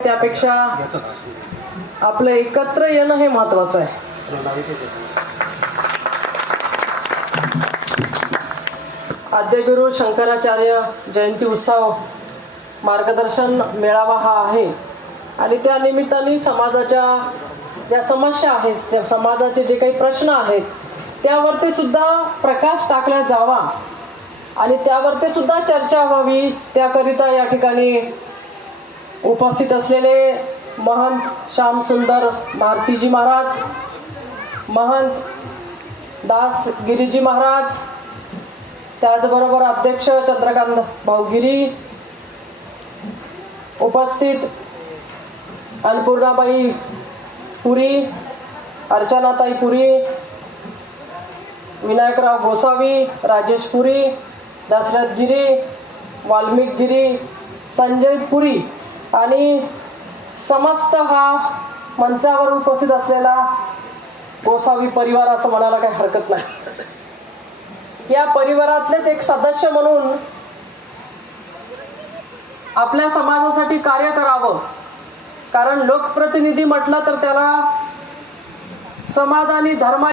त्यापेक्षा आपलं एकत्र येणं हे महत्वाचं आहे. आद्यगुरु शंकराचार्य जयंती उत्सव मार्गदर्शन मेळावा हा आहे आणि त्या निमित्ताने समाजाच्या ज्या समस्या आहेत, त्या समाजाचे जे काही प्रश्न आहेत त्यावरती सुद्धा प्रकाश टाकला जावा आणि त्यावरती सुद्धा चर्चा व्हावी. त्याकरिता या ठिकाणी उपस्थित असलेले महंत श्यामसुंदर भारतीजी महाराज, महंत दास गिरीजी महाराज, त्याचबरोबर अध्यक्ष चंद्रकांत भाऊगिरी, उपस्थित अन्नपूर्णाबाई पुरी, अर्चनाताई पुरी, विनायकराव गोसावी, राजेश पुरी, दशरथ गिरी, वाल्मिक गिरी, संजय पुरी आणि समस्त हा मंचावर उपस्थित असलेला गोसावी परिवार असं म्हणायला काही हरकत नाही. या परिवारातलेच एक सदस्य म्हणून आपल्या समाजासाठी कार्य करावं. कारण लोकप्रतिनिधी म्हटलं तर त्याला समाज आणि धर्म